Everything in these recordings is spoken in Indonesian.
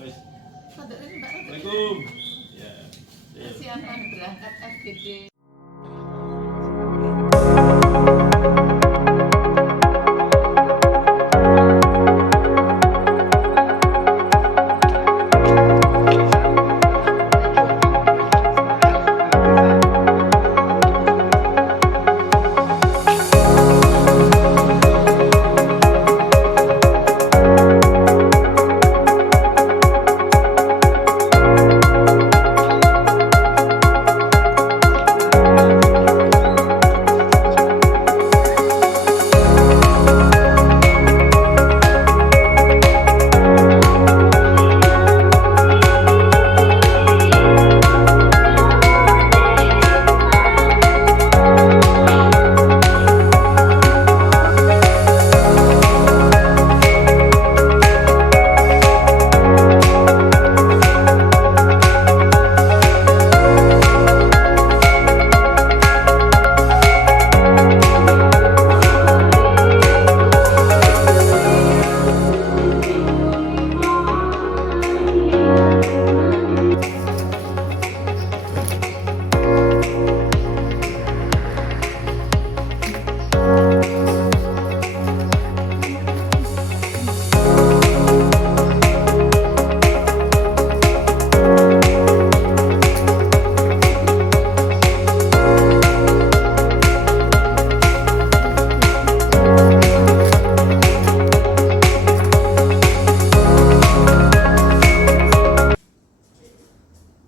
Wes. Assalamualaikum. Assalamualaikum. Ya. Persiapan berangkat FGD.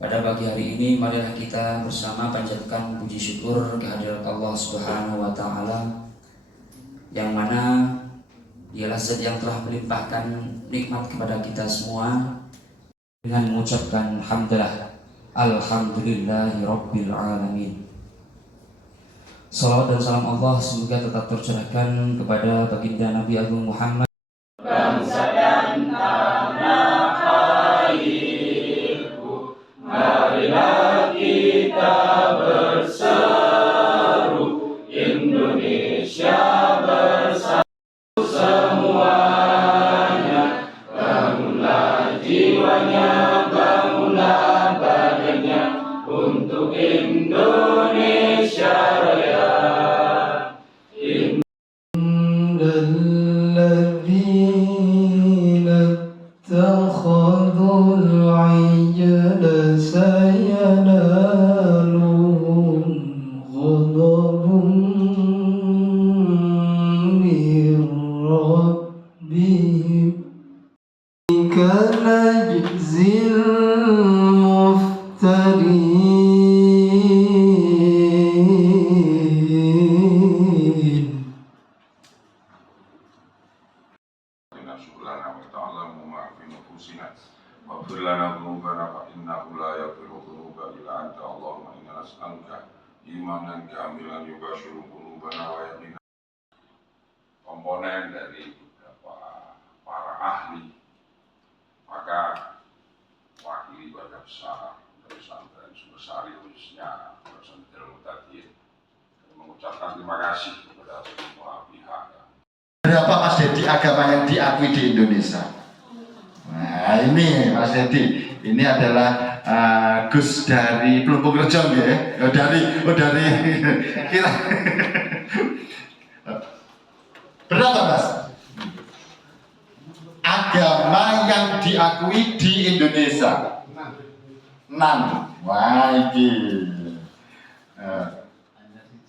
Pada pagi hari ini marilah kita bersama panjatkan puji syukur kehadirat Allah Subhanahu wa taala yang mana dialah zat yang telah melimpahkan nikmat kepada kita semua dengan mengucapkan hamdalah alhamdulillahirabbil alamin. Salawat dan salam Allah semoga tetap tercurahkan kepada baginda Nabi Agung Muhammad, Bangsa dan tanah airku, marilah kita berseru, Indonesia bersatu semuanya. Bangunlah jiwanya, bangunlah badannya untuk Indonesia Raya. الذين اتخذوا العجل سينالهم غضب من ربهم كنجزي المفترين. Subhana wa ta'ala ma fi nufusina waghfir lana dhunubana fa innahu la yaghfiru dhunuba illa anta. Allahumma inna nas'aluka imanan kamilan yubashiru qulubana wa yaqina. Komponen dari para ahli, maka wakili pada besar pesantren Sumbersari khususnya pesantren Mutadin mengucapkan terima kasih kepada semua pihak. Berapa Mas Dedi agama yang diakui di Indonesia? Nah ini Mas Dedi, ini adalah Gus dari Plumpung Rejo ya? Dari kira berapa Mas? Agama yang diakui di Indonesia 6. Wah ini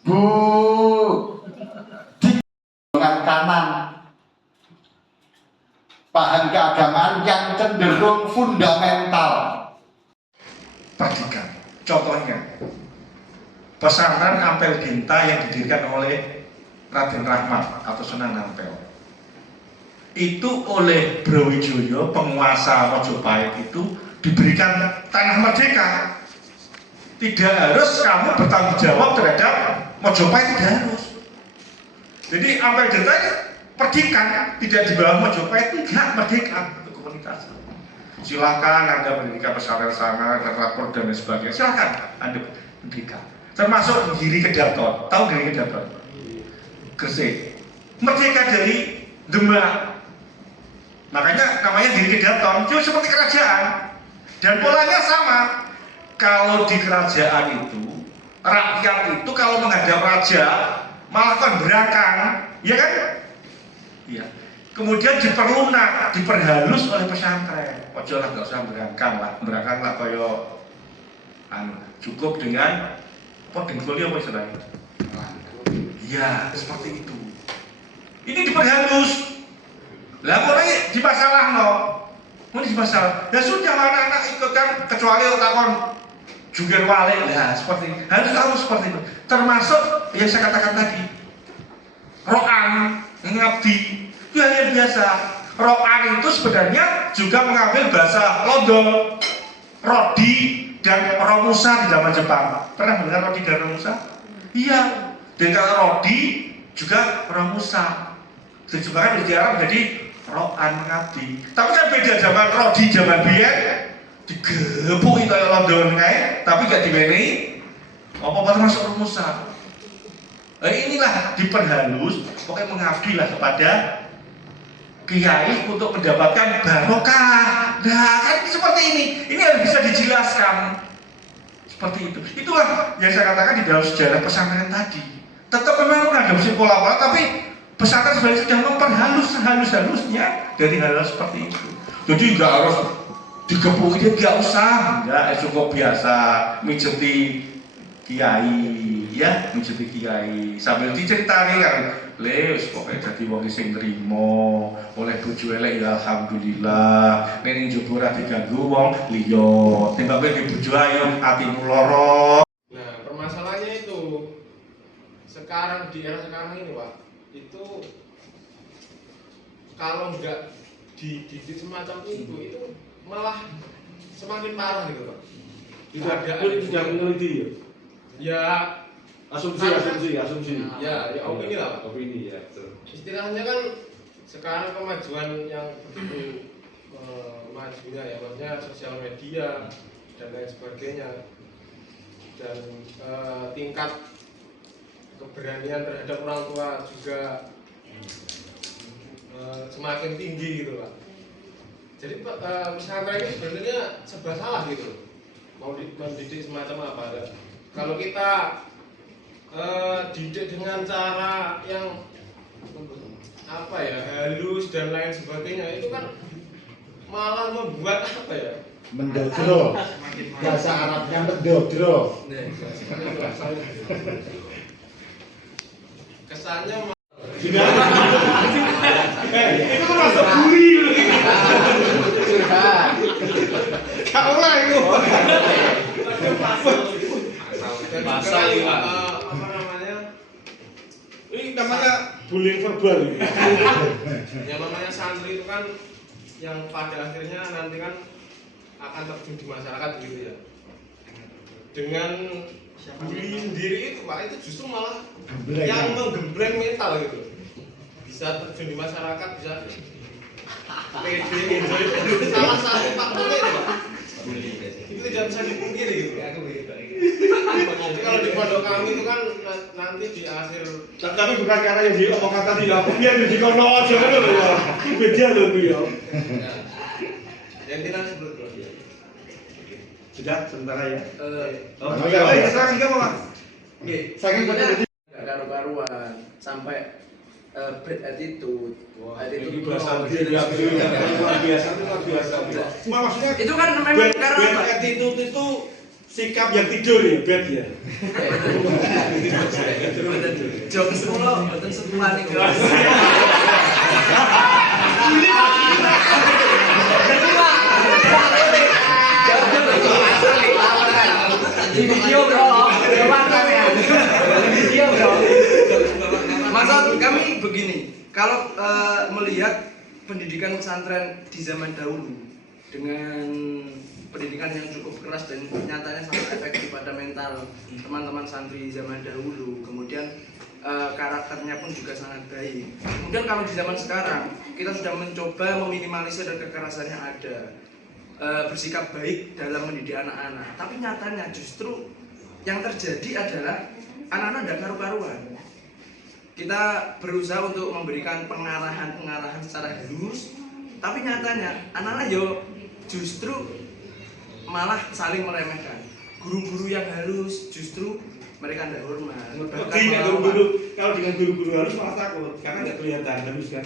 Bu dengan kanan paham keagamaan yang cenderung fundamental. Perhatikan, contohnya pesantren Ampel Ginta yang didirikan oleh Raden Rahmat atau Sunan Ampel itu oleh Brawijaya, penguasa Mojopahit itu diberikan tanah merdeka. Tidak harus kamu bertanggung jawab terhadap Mojopahit, tidak harus. Jadi Ampel Ginta perdikan tidak di bawah Mojopahit, tidak merdeka untuk komunitas. Silakan Anda mendirikan pesantren sana, lapor dan lain sebagainya. Silakan Anda merdeka. Termasuk Giri Kedaton. Tahu Giri Kedaton? Gresik. Merdeka dari Demak. Makanya namanya Dirikedaton, itu seperti kerajaan. Dan polanya sama. Kalau di kerajaan itu, rakyat itu kalau menghadap raja malah kan berangkang, ya kan? Iya. Kemudian diperlunak, diperhalus oleh pesantren. Ojo lah, gak usah berangkang lah koyo cukup dengan apa dengkulnya apa istilahnya? Iya, seperti itu. Ini diperhalus. Lah mulai di masalah mau di masalah. Ya sudah anak-anak ikut kan kecuali takon juga wale ya seperti ini. Harus seperti itu. Termasuk yang saya katakan tadi. Ro'an, ngabdi, itu hal yang biasa. Ro'an itu sebenarnya juga mengambil bahasa Londo, Rodi dan Romusa di zaman Jepang. Pernah mendengar Rodi dan Romusa? Iya. Dan kalau Rodi juga Romusa. Diterjemahkan di Arab jadi Ro'an mengabdi. Tapi kan beda zaman Rodi zaman biyen digepuki kaya London kae, tapi gak diwenehi apa-apa termasuk Romusa. Inilah diperhalus, pokoknya mengabdi lah kepada kiai untuk mendapatkan barokah. Nah kan seperti ini harus bisa dijelaskan seperti itu. Itulah yang saya katakan di dalam sejarah pesantren tadi. Tetap memang ada pola-pola, tapi pesantren sebenarnya sudah memperhalus sehalus-halusnya dari hal-hal seperti itu. Jadi nggak harus digepuki dia, nggak usah, nggak cukup biasa mijeti kiai, ya mijeti kiai sambil diceritani kan, les pokoknya jadi wong sing nrimo oleh bojo elek ya alhamdulillah, ning njaba ora diganggu wong liya, timbang kowe bojo ayu atimu lara. Nah, permasalahannya itu sekarang di era sekarang ini, Pak, itu kalau nggak dididik semacam itu malah semakin parah gitu, Pak. Tidak meneliti ya? Ya Asumsi. Ya opini lah, Pak. Opini ya. Istilahnya kan sekarang kemajuan yang begitu majunya ya, maksudnya sosial media dan lain sebagainya, dan tingkat keberanian terhadap orang tua juga semakin tinggi gitu Pak. Jadi pesantren ini sebenarnya serba salah gitu, mau mendidik semacam apa. Kalau kita didik dengan cara yang apa ya, halus dan lain sebagainya, itu kan malah membuat apa ya, mendodro, bahasa Arabnya mendodro. Kesannya Itu kan rasa buri. Kau lah itu. pasal apa namanya, Ini namanya bullying verbal. yang namanya santri itu kan yang pada akhirnya nanti kan akan terjun di masyarakat gitu ya. Dengan bullying sendiri itu Pak, itu justru malah yang menggembleng mental gitu. Bisa terjun di masyarakat, bisa pede gitu. Itu salah satu faktornya itu Pak. Itu tidak bisa dipungkiri gitu. Jadi kalau di pondok kami itu kan nanti di akhir, Tapi bukan karena yang diomongkan tadi lah. Biar di kono aja kan loh ya. Itu beda loh ya. yang tidak sebelum Sudah sementara ya. Oh iya. Sekarang juga Mas. Saking nggak karu-karuan sampai bad attitude. Ini bahasa dia luar biasa. Maksudnya Itu kan memang karena bad apa? attitude itu sikap yang tidur ya, bad ya. Jokes mulu, betul setuan itu. Di video bro, di video bro. Maksud kami begini, kalau melihat pendidikan pesantren di zaman dahulu dengan pendidikan yang cukup keras dan nyatanya sangat efektif pada mental teman-teman santri zaman dahulu, kemudian karakternya pun juga sangat baik. Kemudian kalau di zaman sekarang kita sudah mencoba meminimalisir dan kekerasan yang ada, bersikap baik dalam mendidik anak-anak, tapi nyatanya justru yang terjadi adalah anak-anak tidak karu-karuan. Kita berusaha untuk memberikan pengarahan secara halus, Tapi nyatanya anak-anak yo justru malah saling meremehkan. Guru-guru yang halus justru mereka tidak hormat. Dengan guru-guru, kalau dengan guru-guru halus malah takut karena nggak kelihatan halus kan.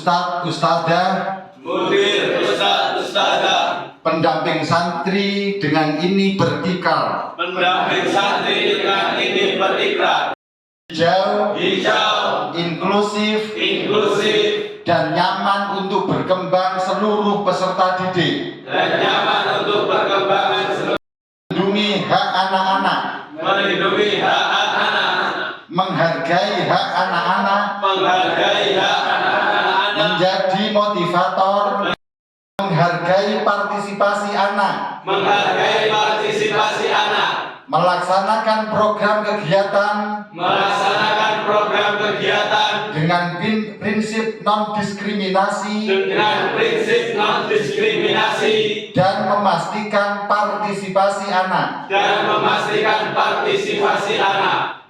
Ustadz, Ustadzah, Mudir, Ustadz, Ustadzah, pendamping santri dengan ini bertikar pendamping santri dengan ini berikrar hijau, inklusif, dan nyaman untuk berkembang seluruh peserta didik, dan nyaman untuk perkembangan seluruh, melindungi hak anak-anak, melindungi hak anak-anak, menghargai hak anak-anak, menghargai hak anak-anak, menjadi motivator, menghargai partisipasi anak, menghargai partisipasi anak, melaksanakan program kegiatan melaksanakan program kegiatan dengan prinsip non-diskriminasi dengan prinsip non-diskriminasi dan memastikan partisipasi anak.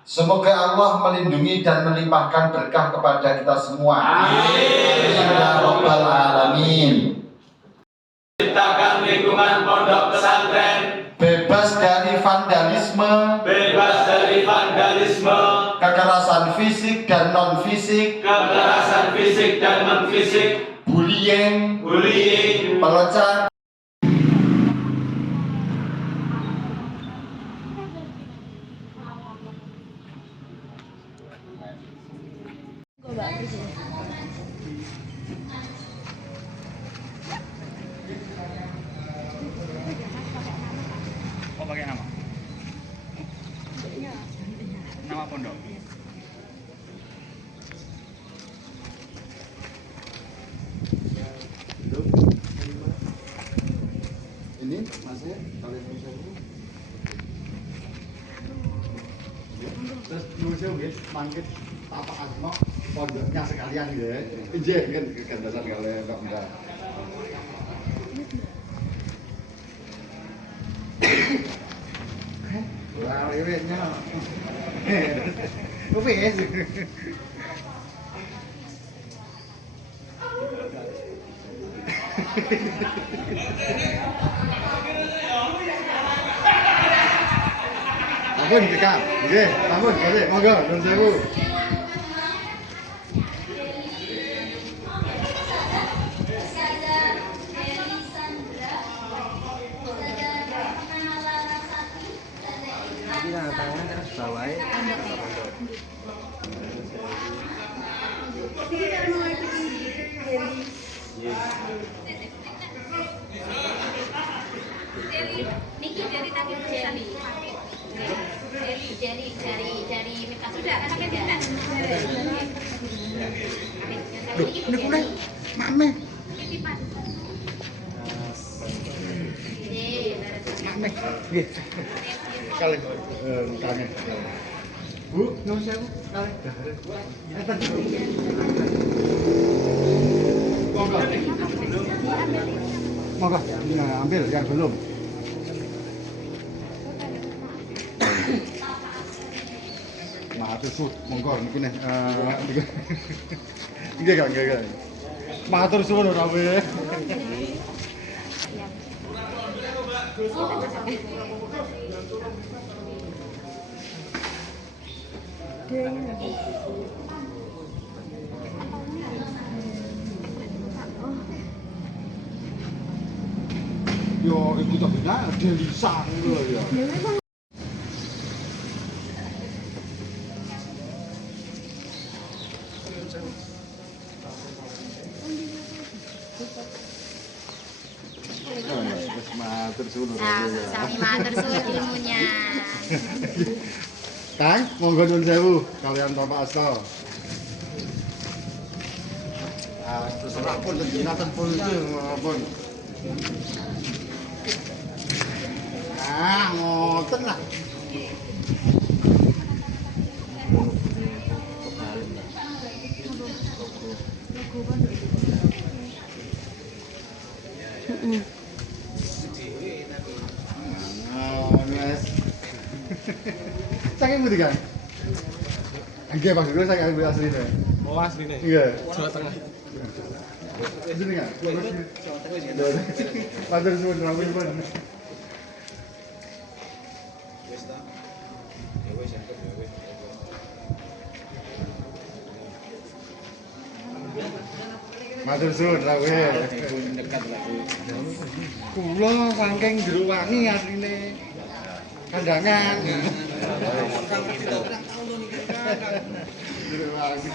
Semoga Allah melindungi dan melimpahkan berkah kepada kita semua. Amin. Ya Rabbal Alamin. Ciptakan lingkungan pondok pesantren bebas dari vandalisme, kekerasan fisik dan non fisik, bullying, pelecehan. Oh, pakai nama? Nama pondok? Ini masnya kalian bisa dulu. Terus nulisnya guys, mangkit Tapak Asma pondoknya sekalian ya. Iya kan kegandasan kalian kok enggak. Wah, ini Kopi ya. Ampun kita, oke, ampun, oke, monggo, nuwun sewu. Tangan terus bawain. Niki dari tadi dari minta sudah kan tidak. Ini boleh, mame. Mame. Kali tanya. Bu, nyuwun sewu. Kali. Monggo, ambil yang belum. Matur suwun, monggo niki nih. Nggih. Matur suwun ora we. Yo, iku tak benar, Delisa ngono ya. Matur suwun. Sami matur suwun ilmunya. Kang, monggo nuwun sewu kalian Bapak Asto. Terserah pun jenengan pun pun. Ngoten lah. saking pundi kan? Nggih Pak Guru saking asline. Oh asline. Iya. Jawa Tengah. Asline kan? Matur suwun rawuhipun. Wis ta. Ya wis ya wis. Matur suwun rawuh. Dekat lah Bu. Kula saking jero wangi asline. Kandangan. Jero wangi.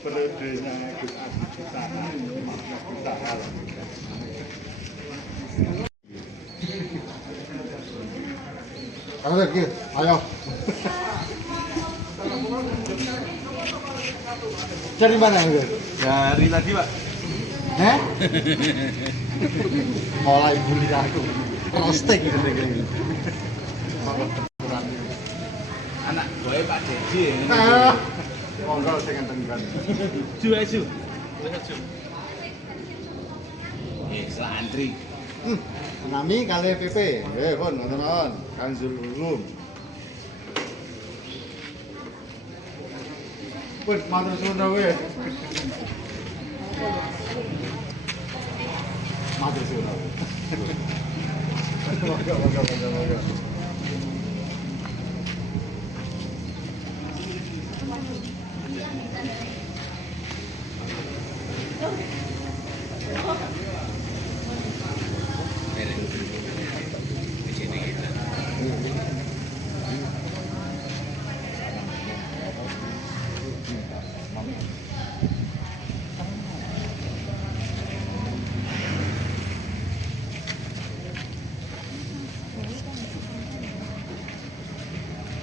Penduduknya Gus Adi Cutana, Mas Cutana. Ayo. Dari mana itu? Dari tadi Pak. Heh? Mulai bully aku. Roasting gitu. Anak gue Pak Dedi. Monggo sing ngenten-ngenten. Ju aja. Santri. Nami kali PP. Pun ngoten-ngoten. Kanzul Ulum. Pun matur suwun wae. Matur suwun. Monggo.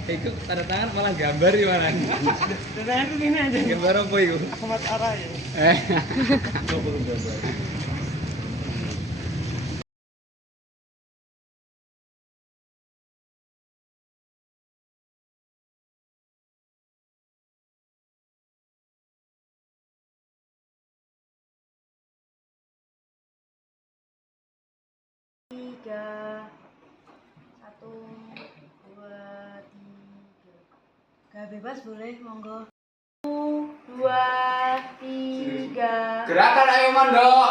Itu tanda tangan malah gambar ya malah. Tanda tangan ini aja. Gambar apa itu? Ahmad Ara ya. Coba gambar. Gak bebas boleh, monggo. 1, 2, 3. Gerakan ayo mondok.